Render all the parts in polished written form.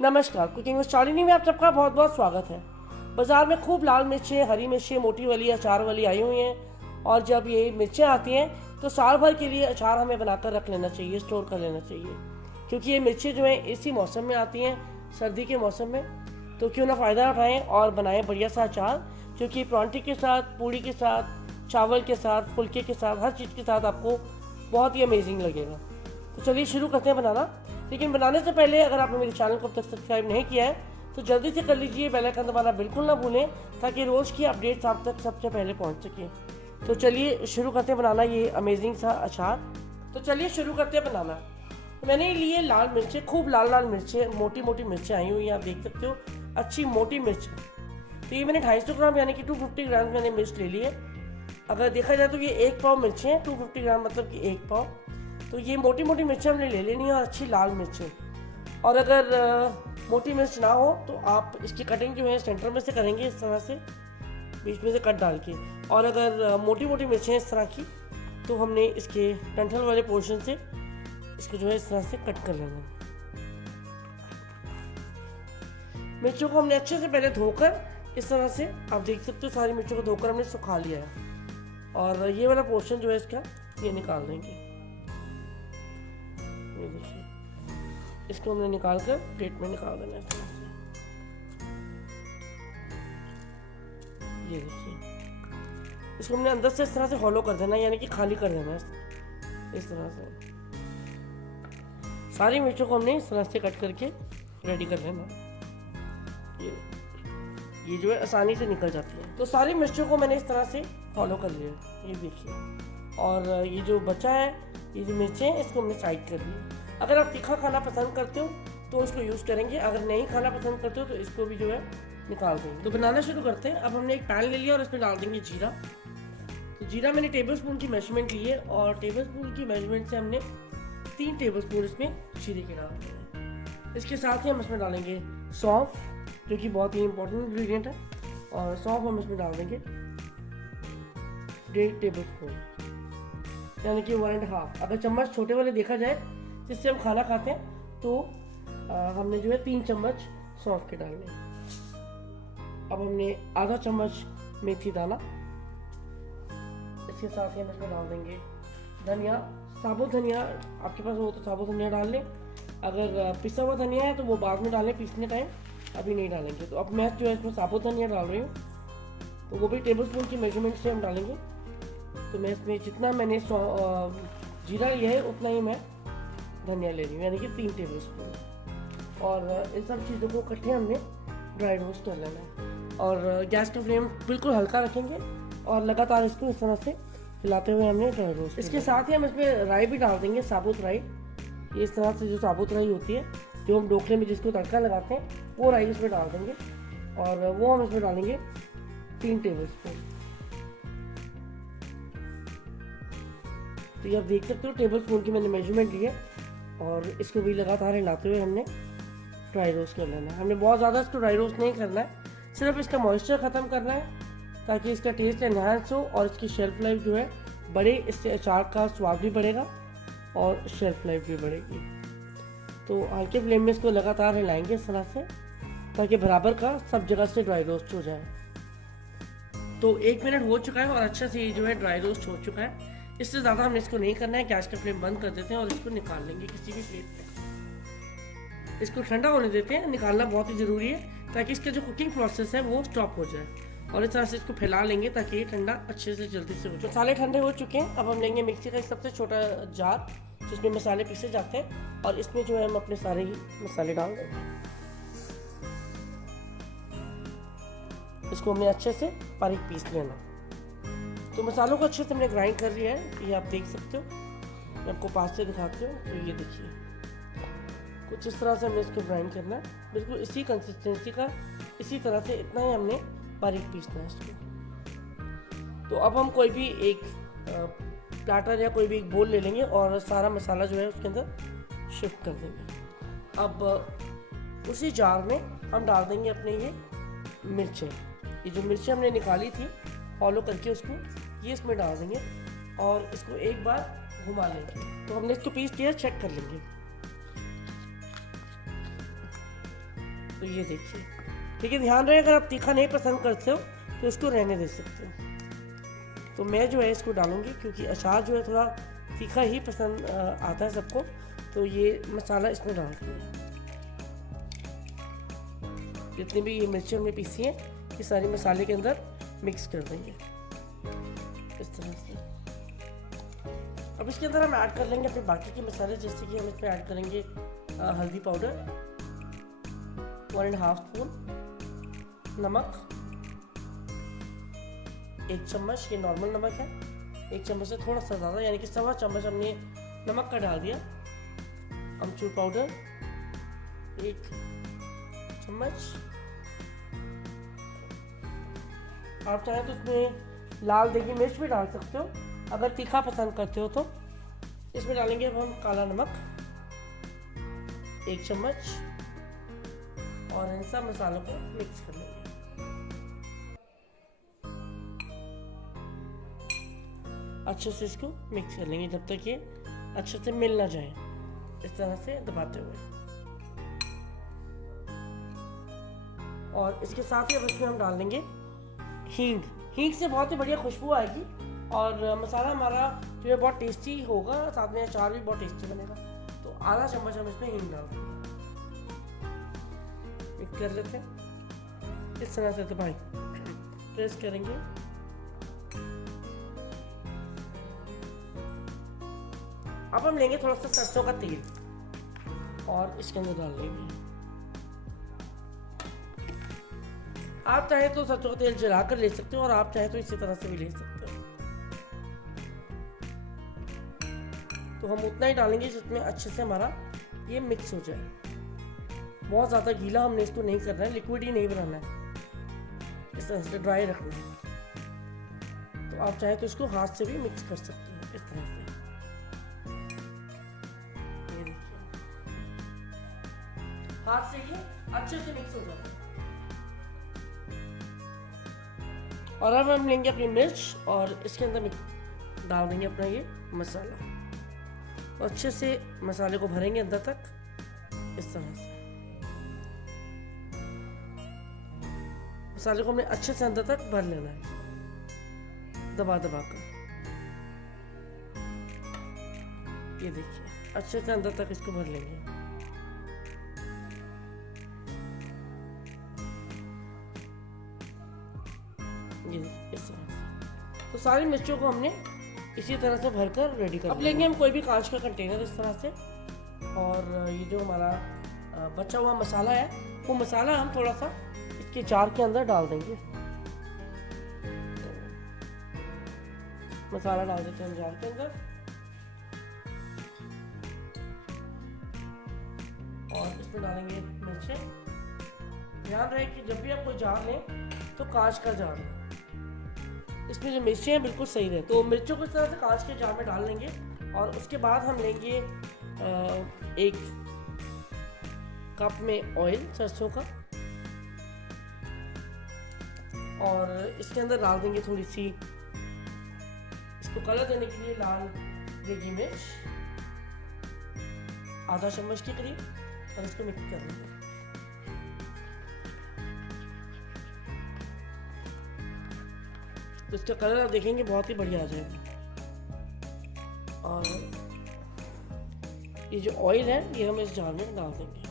नमस्कार, cooking with Shalini में आप सबका बहुत बहुत स्वागत है। बाज़ार में खूब लाल मिर्चें, हरी मिर्चें, मोटी वाली, अचार वाली आई हुई हैं और जब ये मिर्चें आती हैं तो साल भर के लिए अचार हमें बनाकर रख लेना चाहिए, स्टोर कर लेना चाहिए, क्योंकि ये मिर्चें जो हैं इसी मौसम में आती हैं, सर्दी के मौसम में। तो क्यों ना फ़ायदा उठाएँ और बनाएँ बढ़िया सा अचार, जो कि परांठे के साथ, पूड़ी के साथ, चावल के साथ, फुल्के के साथ, हर चीज़ के साथ आपको बहुत ही अमेजिंग लगेगा। तो चलिए शुरू करते हैं बनाना। लेकिन बनाने से पहले अगर आपने मेरे चैनल को अब तक सब्सक्राइब नहीं किया है तो जल्दी से कर लीजिए, बेल आइकन दबाना बिल्कुल ना भूलें ताकि रोज़ की अपडेट्स आप तक सबसे पहले पहुंच सकें। तो चलिए शुरू करते हैं बनाना ये अमेजिंग सा अचार। तो चलिए शुरू करते हैं बनाना। तो मैंने लिए लाल मिर्चें, खूब लाल लाल मिर्चें, मोटी मोटी मिर्चें आई हुई हैं, आप देख सकते हो, अच्छी मोटी मिर्च। तो ये मैंने 250 ग्राम यानी कि 250 ग्राम मैंने मिर्च ले लिए। अगर देखा जाए तो ये 1 पाव मिर्चें हैं, 250 ग्राम मतलब कि 1 पाव। तो ये मोटी मोटी मिर्चें हमने ले लेनी है और अच्छी लाल मिर्चें। और अगर मोटी मिर्च ना हो तो आप इसकी कटिंग जो है सेंटर में से करेंगे, इस तरह से बीच में से कट डाल के। और अगर मोटी मोटी मिर्चें इस तरह की तो हमने इसके डंठल वाले पोर्शन से इसको जो है इस तरह से कट कर लेना। मिर्चों को हमने अच्छे से पहले धोकर इस तरह से, आप देख सकते हो, सारी मिर्चों को धोकर हमने सुखा लिया है। और ये वाला पोर्शन जो है इसका ये निकाल देंगे। ये देखिए, इसको हमने निकाल कर प्लेट में निकाल देना है। ये देखिए, इसको हमने अंदर से इस तरह से हॉलो कर देना है, यानी कि खाली कर देना है। इस तरह से सारी मिर्चों को हमने इस तरह से कट करके रेडी कर लेना है। ये जो है आसानी से निकल जाती है। तो सारी मिर्चों को मैंने इस तरह से हॉलो कर लिया, ये देखिए। और ये जो बचा है, ये जो मिर्चें हैं, इसको हमने साइड कर दिया। अगर आप तीखा खाना पसंद करते हो तो इसको यूज़ करेंगे, अगर नहीं खाना पसंद करते हो तो इसको भी जो है निकाल देंगे। तो बनाना शुरू करते हैं। अब हमने एक पैन ले लिया और इसमें डाल देंगे जीरा। तो जीरा मैंने टेबलस्पून की मेजरमेंट ली है और टेबलस्पून की मेजरमेंट से हमने 3 टेबलस्पून इसमें जीरे के डाल देंगे। इसके साथ ही हम इसमें डालेंगे सौंफ, जो कि बहुत ही इंपॉर्टेंट इंग्रेडिएंट है। और सौंफ हम इसमें डाल देंगे 1.5 टेबलस्पून, यानी कि 1.5। अगर चम्मच छोटे वाले देखा जाए जिससे हम खाना खाते हैं तो हमने जो है 3 चम्मच सौंफ के डालने। अब हमने आधा चम्मच मेथी दाना, इसके साथ ही हम इसमें डाल देंगे धनिया, साबुत धनिया। आपके पास हो तो साबुत धनिया डाल लें, अगर पिसा हुआ धनिया है तो वो बाद में डालें, पीसने टाइम, अभी नहीं डालेंगे। तो अब मैं जो है इसमें साबुत धनिया डाल रही हूँ, तो वो भी टेबलस्पून की मेजरमेंट से हम डालेंगे। तो मैं इसमें जितना मैंने जीरा लिया है उतना ही मैं धनिया ले रही हूँ, यानी कि 3 टेबलस्पून। और इन सब चीज़ों को इकट्ठे हमने ड्राई रोस्ट कर लेना है। और गैस का फ्लेम बिल्कुल हल्का रखेंगे और लगातार इसको इस तरह से हिलाते हुए हमने ड्राई रोस्ट। इसके साथ ही हम इसमें राई भी डाल देंगे, साबुत राई। ये इस तरह से जो साबुत राई होती है, जो हम ढोकले में जिसको तड़का लगाते हैं, वो राई इसमें डाल देंगे। और वो हम इसमें डालेंगे 3 टेबलस्पून। तो ये आप देख सकते हो टेबलस्पून की मैंने मेजरमेंट ली है और इसको भी लगातार हिलाते हुए हमने ड्राई रोस्ट कर लेना है। हमने बहुत ज़्यादा इसको ड्राई रोस्ट नहीं करना है, सिर्फ इसका मॉइस्चर ख़त्म करना है ताकि इसका टेस्ट एनहांस हो और इसकी शेल्फ लाइफ जो है बढ़े। इससे अचार का स्वाद भी बढ़ेगा और शेल्फ लाइफ भी बढ़ेगी। तो हल्के फ्लेम में इसको लगातार हिलाएंगे इस तरह से ताकि बराबर का सब जगह से ड्राई रोस्ट हो जाए। तो 1 मिनट हो चुका है और अच्छा से ये जो है ड्राई रोस्ट हो चुका है। इससे ज़्यादा हमने इसको नहीं करना है, गैस का फ्लेम बंद कर देते हैं और इसको निकाल लेंगे किसी भी प्लेट पे। इसको ठंडा होने देते हैं, निकालना बहुत ही ज़रूरी है ताकि इसका जो कुकिंग प्रोसेस है वो स्टॉप हो जाए। और इस तरह से इसको फैला लेंगे ताकि ये ठंडा अच्छे से जल्दी से हो जाए। मसाले ठंडे हो चुके हैं। अब हम लेंगे मिक्सी का सबसे छोटा जार जिसमें मसाले पीसे जाते हैं और इसमें जो है हम अपने सारे ही मसाले डाल देंगे। इसको हमने अच्छे से बारीक पीस लेना। तो मसालों को अच्छे से हमने ग्राइंड कर लिया है, ये आप देख सकते हो। मैं आपको पास से दिखाती हूँ। तो ये देखिए, कुछ इस तरह से हमने इसको ग्राइंड करना है, बिल्कुल इसी कंसिस्टेंसी का, इसी तरह से इतना ही हमने बारीक पीसना है इसको। तो अब हम कोई भी एक प्लाटर या कोई भी एक बोल ले लेंगे और सारा मसाला जो है उसके अंदर शिफ्ट कर देंगे। अब उसी जार में हम डाल देंगे अपने ये मिर्चें। ये जो मिर्चें हमने निकाली थी फॉलो करके, उसको ये इसमें डाल देंगे और इसको एक बार घुमा लेंगे। तो हमने इसको पीस किया, चेक कर लेंगे। तो ये देखिए, लेकिन ध्यान रहे अगर आप तीखा नहीं पसंद करते हो तो इसको रहने दे सकते हो। तो मैं जो है इसको डालूंगी क्योंकि अचार जो है थोड़ा तीखा ही पसंद आता है सबको। तो ये मसाला इसमें डाल दिया, जितनी भी ये मिर्ची हमने पीसी हैं ये सारी मसाले के अंदर मिक्स कर देंगे इस तरह से। अब इसके अंदर हम ऐड कर लेंगे अपने बाकी के मसाले, जैसे कि हम इसमें ऐड करेंगे हल्दी पाउडर 1.5 स्पून, नमक 1 चम्मच, ये नॉर्मल नमक है, 1 चम्मच से थोड़ा सा ज़्यादा यानी कि 1.25 चम्मच हमने नमक का डाल दिया। अमचूर पाउडर 1 चम्मच। आप चाहें तो इसमें लाल देगी मिर्च भी डाल सकते हो अगर तीखा पसंद करते हो तो। इसमें डालेंगे अब हम काला नमक 1 चम्मच और इन सब मसालों को मिक्स कर लेंगे। अच्छे से इसको मिक्स कर लेंगे जब तक ये अच्छे से मिल ना जाए, इस तरह से दबाते हुए। और इसके साथ ही अब इसमें हम डाल देंगे हींग। हींग से बहुत ही बढ़िया खुशबू आएगी और मसाला हमारा जो है बहुत टेस्टी होगा, साथ में अचार भी बहुत टेस्टी बनेगा। तो आधा चम्मच हम इसमें हींग डाल देंगे, मिक्स कर लेते हैं इस तरह से। दबाएं, प्रेस करेंगे। अब हम लेंगे थोड़ा सा सरसों का तेल और इसके अंदर डाल लेंगे। आप चाहे तो सरसों का तेल जला कर ले सकते हो और आप चाहे तो इसी तरह से भी ले सकते हो। तो हम उतना ही डालेंगे जिसमें अच्छे से हमारा ये मिक्स हो जाए। बहुत ज़्यादा गीला हमने इसको नहीं करना है, लिक्विड ही नहीं बनाना है, इस तरह से ड्राई रखना है। तो आप चाहे तो इसको हाथ से भी मिक्स कर सकते हो इस तरह से। ये देखिए, हाथ से ये अच्छे से मिक्स हो जाता है। और अब हम लेंगे अपनी मिर्च और इसके अंदर डाल देंगे अपना ये मसाला और अच्छे से मसाले को भरेंगे अंदर तक इस तरह से। मसाले को हमने अच्छे से अंदर तक भर लेना है दबा दबा कर। ये देखिए, अच्छे से अंदर तक इसको भर लेंगे। ये इस तरह से। तो सारी मिर्चों को हमने इसी तरह से भरकर रेडी कर। अब लेंगे हम कोई भी कांच का कंटेनर इस तरह से और ये जो हमारा बचा हुआ मसाला है वो मसाला हम थोड़ा सा इसके जार के अंदर डाल देंगे। मसाला डाल देते हैं हम जार के अंदर और इसमें डालेंगे मिर्चें। ध्यान रहे कि जब भी आप कोई जार लें तो कांच का जार लें, इसमें जो मिर्चें हैं बिल्कुल सही रहे। तो मिर्चों को इस तरह से कांच के जार में डाल लेंगे और उसके बाद हम लेंगे 1 कप में ऑयल सरसों का और इसके अंदर डाल देंगे थोड़ी सी इसको कलर देने के लिए लाल देगी मिर्च आधा चम्मच के करीब और इसको मिक्स कर लेंगे। तो इसका कलर आप देखेंगे बहुत ही बढ़िया आ जाएगा। और ये जो ऑयल है ये हम इस जार में डाल देंगे।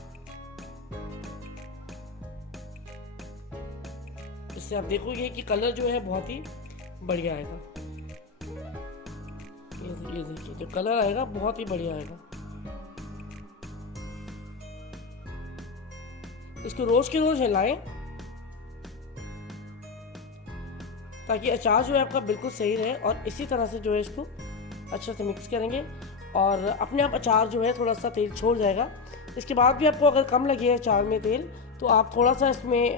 इससे आप देखोगे कि कलर जो है बहुत ही बढ़िया आएगा। ये देखिए, जो कलर आएगा बहुत ही बढ़िया आएगा। इसको रोज के रोज हिलाएं ताकि अचार जो है आपका बिल्कुल सही रहे। और इसी तरह से जो है इसको अच्छे से मिक्स करेंगे और अपने आप अचार जो है थोड़ा सा तेल छोड़ जाएगा। इसके बाद भी आपको अगर कम लगे अचार में तेल तो आप थोड़ा सा इसमें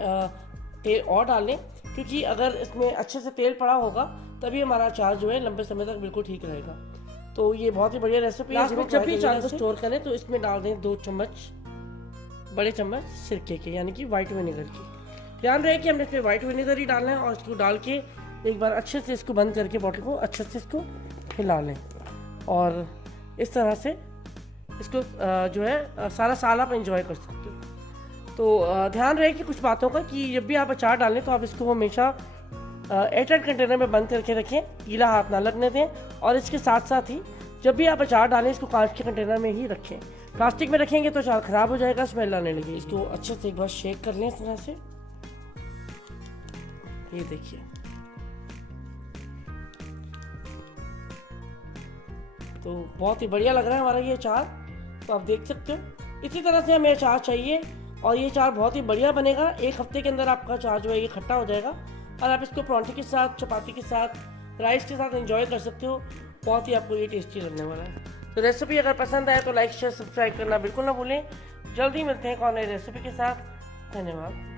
तेल और डालें, क्योंकि अगर इसमें अच्छे से तेल पड़ा होगा तभी हमारा अचार जो है लंबे समय तक बिल्कुल ठीक रहेगा। तो ये बहुत ही बढ़िया रेसिपी है। जब भी अचार को स्टोर करें तो इसमें डाल दें 2 चम्मच बड़े चम्मच सिरके के यानी कि वाइट विनेगर की। ध्यान रहे कि हमने इसमें वाइट विनेगर ही डालना है और इसको डाल के एक बार अच्छे से इसको बंद करके बॉटल को अच्छे से इसको हिला लें और इस तरह से इसको जो है सारा साल आप एंजॉय कर सकते हो। तो ध्यान रहे कि कुछ बातों का कि जब भी आप अचार डालें तो आप इसको हमेशा एयरटाइट कंटेनर में बंद करके रखें, गीला हाथ ना लगने दें। और इसके साथ साथ ही जब भी आप अचार डालें इसको कांच के कंटेनर में ही रखें। प्लास्टिक में रखेंगे तो अचार ख़राब हो जाएगा, स्मेल आने लगेगी। इसको अच्छे से एक बार शेक कर लें इस तरह से। ये देखिए, तो बहुत ही बढ़िया लग रहा है हमारा ये अचार। तो आप देख सकते हो इसी तरह से हमें अचार चाहिए और ये अचार बहुत ही बढ़िया बनेगा। 1 हफ्ते के अंदर आपका अचार जो है ये खट्टा हो जाएगा और आप इसको पराठे के साथ, चपाती के साथ, राइस के साथ एंजॉय कर सकते हो। बहुत ही आपको ये टेस्टी लगने वाला है। तो रेसिपी अगर पसंद आए तो लाइक शेयर सब्सक्राइब करना बिल्कुल ना भूलें। जल्दी मिलते हैं एक और नई रेसिपी के साथ। धन्यवाद।